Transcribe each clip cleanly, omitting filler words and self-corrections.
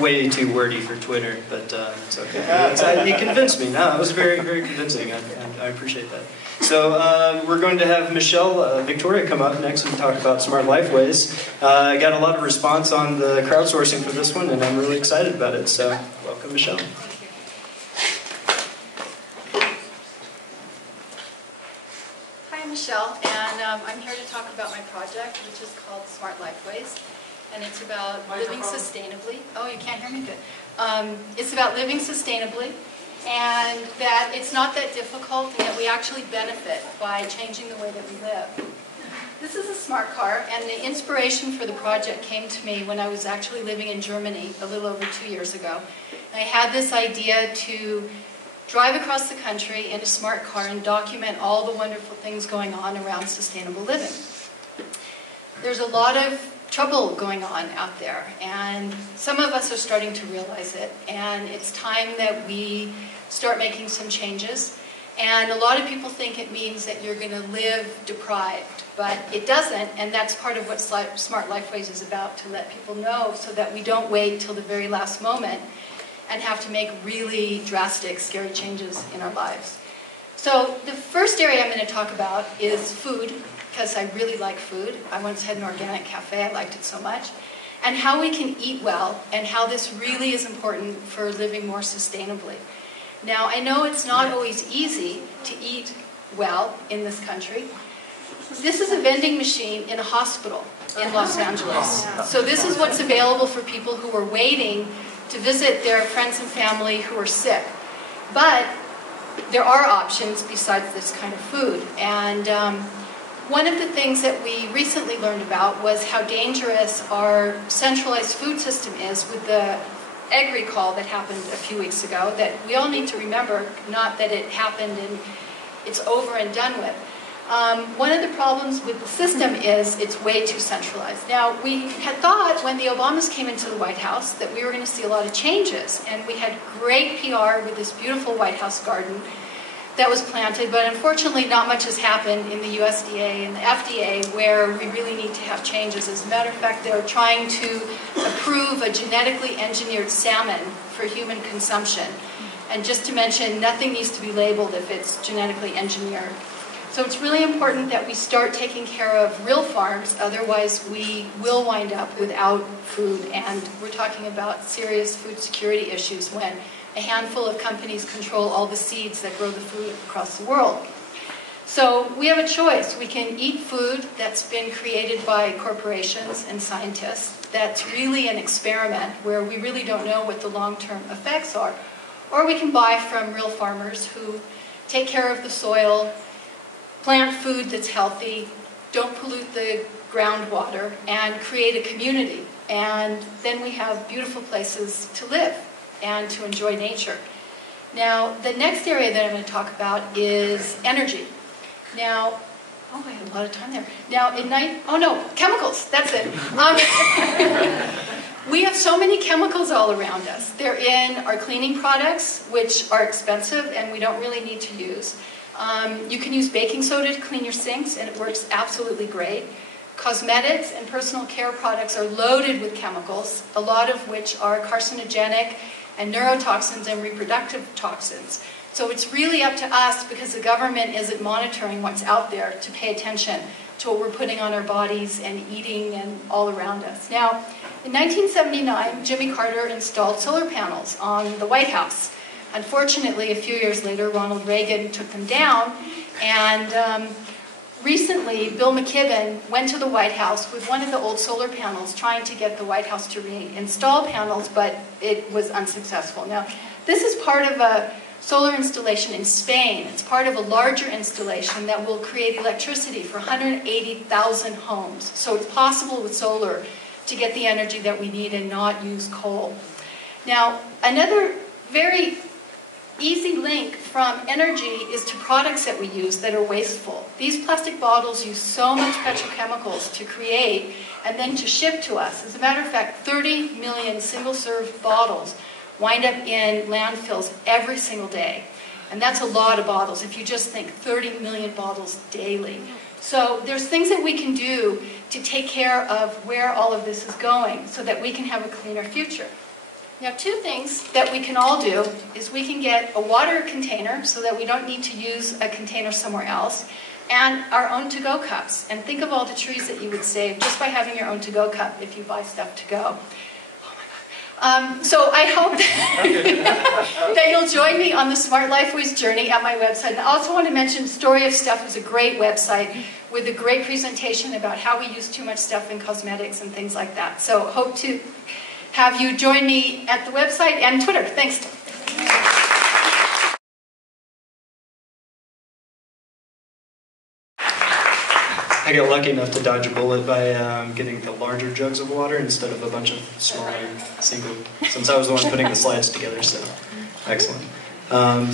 way too wordy for Twitter, but it's okay. You convinced me. No, it was very, very convincing. I appreciate that. So we're going to have Michelle Victoria come up next and talk about Smart Lifeways. I got a lot of response on the crowdsourcing for this one, and I'm really excited about it. So welcome, Michelle. Hi, I'm Michelle, and I'm here to talk about my project, which is called Smart Lifeways. And it's about living sustainably. Oh, you can't hear me good. It's about living sustainably, and that it's not that difficult, and that we actually benefit by changing the way that we live. This is a smart car, and the inspiration for the project came to me when I was actually living in Germany a little over 2 years ago. And I had this idea to drive across the country in a smart car and document all the wonderful things going on around sustainable living. There's a lot of trouble going on out there, and some of us are starting to realize it, and it's time that we start making some changes. And a lot of people think it means that you're going to live deprived, but it doesn't, and that's part of what Smart Lifeways is about, to let people know so that we don't wait till the very last moment and have to make really drastic, scary changes in our lives. So the first area I'm going to talk about is food, because I really like food. I once had an organic cafe, I liked it so much. And how we can eat well, and how this really is important for living more sustainably. Now, I know it's not always easy to eat well in this country. This is a vending machine in a hospital in Los Angeles. So this is what's available for people who are waiting to visit their friends and family who are sick. But there are options besides this kind of food. And one of the things that we recently learned about was how dangerous our centralized food system is with the egg recall that happened a few weeks ago, that we all need to remember, not that it happened and it's over and done with. One of the problems with the system is it's way too centralized. Now, we had thought when the Obamas came into the White House that we were going to see a lot of changes, and we had great PR with this beautiful White House garden that was planted, but unfortunately not much has happened in the USDA and the FDA where we really need to have changes. As a matter of fact, they're trying to approve a genetically engineered salmon for human consumption. And just to mention, nothing needs to be labeled if it's genetically engineered. So it's really important that we start taking care of real farms, otherwise we will wind up without food, and we're talking about serious food security issues when a handful of companies control all the seeds that grow the food across the world. So we have a choice. We can eat food that's been created by corporations and scientists that's really an experiment where we really don't know what the long-term effects are. Or we can buy from real farmers who take care of the soil, plant food that's healthy, don't pollute the groundwater, and create a community. And then we have beautiful places to live and to enjoy nature. Now, the next area that I'm going to talk about is energy. Now, oh, I had a lot of time there. Now, chemicals, that's it. We have so many chemicals all around us. They're in our cleaning products, which are expensive and we don't really need to use. You can use baking soda to clean your sinks, and it works absolutely great. Cosmetics and personal care products are loaded with chemicals, a lot of which are carcinogenic and neurotoxins and reproductive toxins. So it's really up to us, because the government isn't monitoring what's out there, to pay attention to what we're putting on our bodies and eating and all around us. Now, in 1979, Jimmy Carter installed solar panels on the White House. Unfortunately, a few years later, Ronald Reagan took them down, and recently, Bill McKibben went to the White House with one of the old solar panels, trying to get the White House to reinstall panels, but it was unsuccessful. Now, this is part of a solar installation in Spain. It's part of a larger installation that will create electricity for 180,000 homes. So it's possible with solar to get the energy that we need and not use coal. Now, another very easy link from energy is to products that we use that are wasteful. These plastic bottles use so much petrochemicals to create and then to ship to us. As a matter of fact, 30 million single-serve bottles wind up in landfills every single day. And that's a lot of bottles if you just think 30 million bottles daily. So there's things that we can do to take care of where all of this is going so that we can have a cleaner future. Now, two things that we can all do is we can get a water container so that we don't need to use a container somewhere else, and our own to-go cups. And think of all the trees that you would save just by having your own to-go cup if you buy stuff to go. So I hope that you'll join me on the Smart Lifeways journey at my website. And I also want to mention Story of Stuff is a great website with a great presentation about how we use too much stuff in cosmetics and things like that. So hope to have you join me at the website and Twitter. Thanks. I got lucky enough to dodge a bullet by getting the larger jugs of water instead of a bunch of smaller single, since I was the one putting the slides together, so excellent.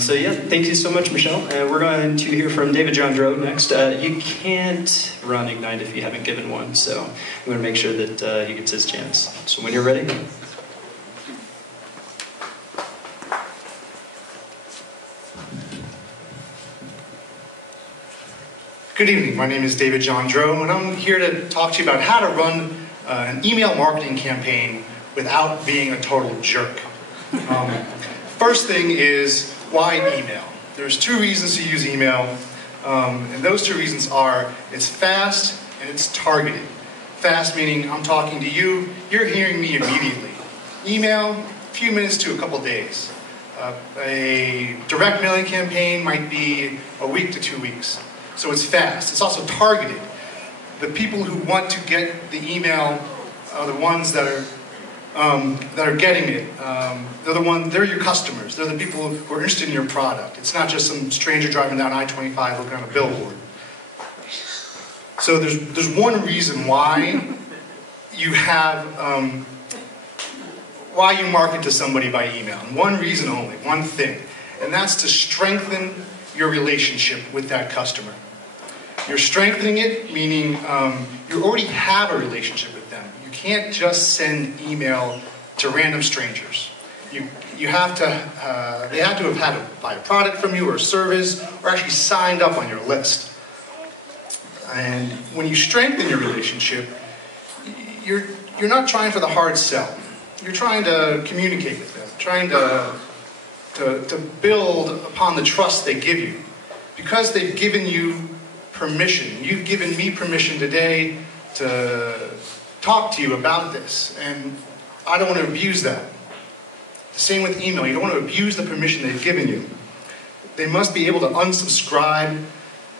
So yeah, thank you so much, Michelle. We're going to hear from David John Droe next. You can't run Ignite if you haven't given one, so I'm going to make sure that he gets his chance. So when you're ready. Good evening, my name is David John Droe, and I'm here to talk to you about how to run an email marketing campaign without being a total jerk. First thing is, why email? There's two reasons to use email, and those two reasons are, it's fast and it's targeted. Fast meaning I'm talking to you, you're hearing me immediately. Email, a few minutes to a couple days. A direct mailing campaign might be a week to 2 weeks. So it's fast. It's also targeted. The people who want to get the email are the ones that are getting it. They're your customers. They're the people who are interested in your product. It's not just some stranger driving down I-25 looking on a billboard. So there's one reason why you have why you market to somebody by email. And one reason only, one thing, and that's to strengthen your relationship with that customer. You're strengthening it, meaning you already have a relationship with them. You can't just send email to random strangers. You have to, they have to have had to buy a product from you or a service, or actually signed up on your list. And when you strengthen your relationship, you're not trying for the hard sell. You're trying to communicate with them, trying to build upon the trust they give you. Because they've given you permission, you've given me permission today to talk to you about this, and I don't want to abuse that. The same with email, you don't want to abuse the permission they've given you. They must be able to unsubscribe,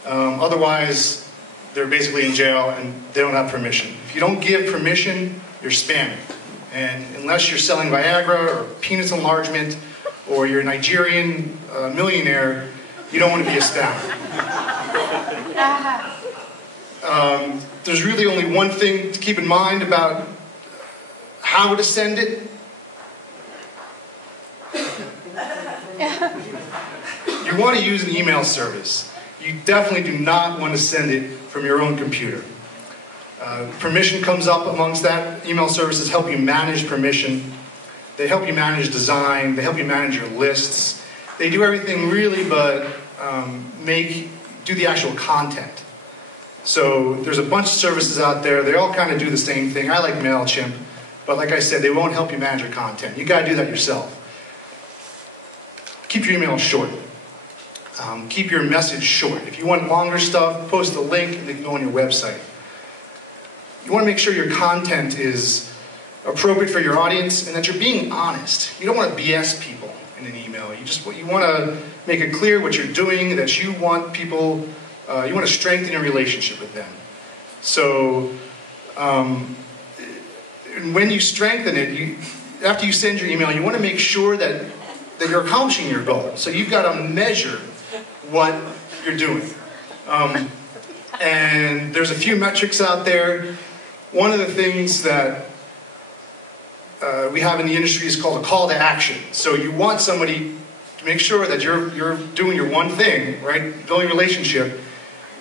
otherwise they're basically in jail and they don't have permission. If you don't give permission, you're spamming. And unless you're selling Viagra or penis enlargement, or you're a Nigerian millionaire, you don't want to be a spammer. There's really only one thing to keep in mind about how to send it. You want to use an email service. You definitely do not want to send it from your own computer. Permission comes up amongst that. Email services help you manage permission. They help you manage design. They help you manage your lists. They do everything really but do the actual content. So there's a bunch of services out there. They all kind of do the same thing. I like MailChimp, but like I said, they won't help you manage your content. You got to do that yourself. Keep your email short. Keep your message short. If you want longer stuff, post a link and they can go on your website. You want to make sure your content is appropriate for your audience and that you're being honest. You don't want to BS people in an email. You want to make it clear what you're doing, that you want people, you want to strengthen your relationship with them. So when you strengthen it, after you send your email, you want to make sure that you're accomplishing your goal. So you've got to measure what you're doing. And there's a few metrics out there. One of the things that we have in the industry is called a call to action. So you want somebody to make sure that you're doing your one thing, right? Building a relationship.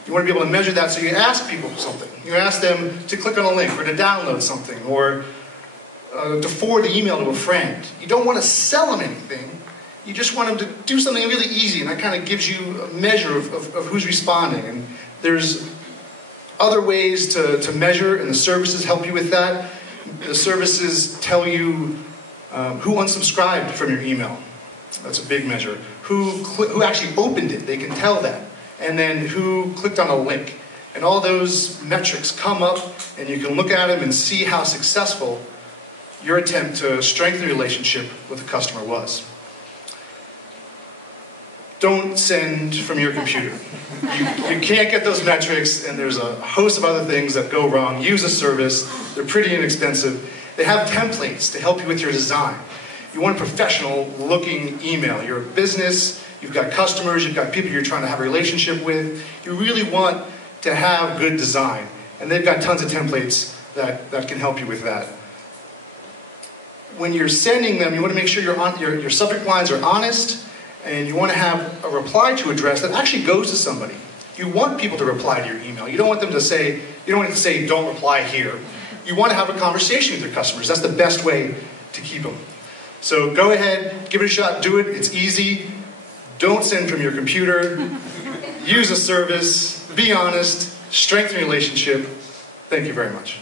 You want to be able to measure that, so you ask people something. You ask them to click on a link or to download something or to forward the email to a friend. You don't want to sell them anything. You just want them to do something really easy, and that kind of gives you a measure of who's responding. And there's other ways to measure, and the services help you with that. The services tell you Who unsubscribed from your email? That's a big measure. Who actually opened it? They can tell that. And then who clicked on a link? And all those metrics come up, and you can look at them and see how successful your attempt to strengthen the relationship with the customer was. Don't send from your computer. You can't get those metrics, and there's a host of other things that go wrong. Use a service. They're pretty inexpensive. They have templates to help you with your design. You want a professional-looking email. You're a business. You've got customers. You've got people you're trying to have a relationship with. You really want to have good design. And they've got tons of templates that can help you with that. When you're sending them, you want to make sure your subject lines are honest, and you want to have a reply to address that actually goes to somebody. You want people to reply to your email. You don't want them to say, you don't want to say, don't reply here. You want to have a conversation with your customers. That's the best way to keep them. So go ahead, give it a shot, do it. It's easy. Don't send from your computer. Use a service. Be honest. Strengthen your relationship. Thank you very much.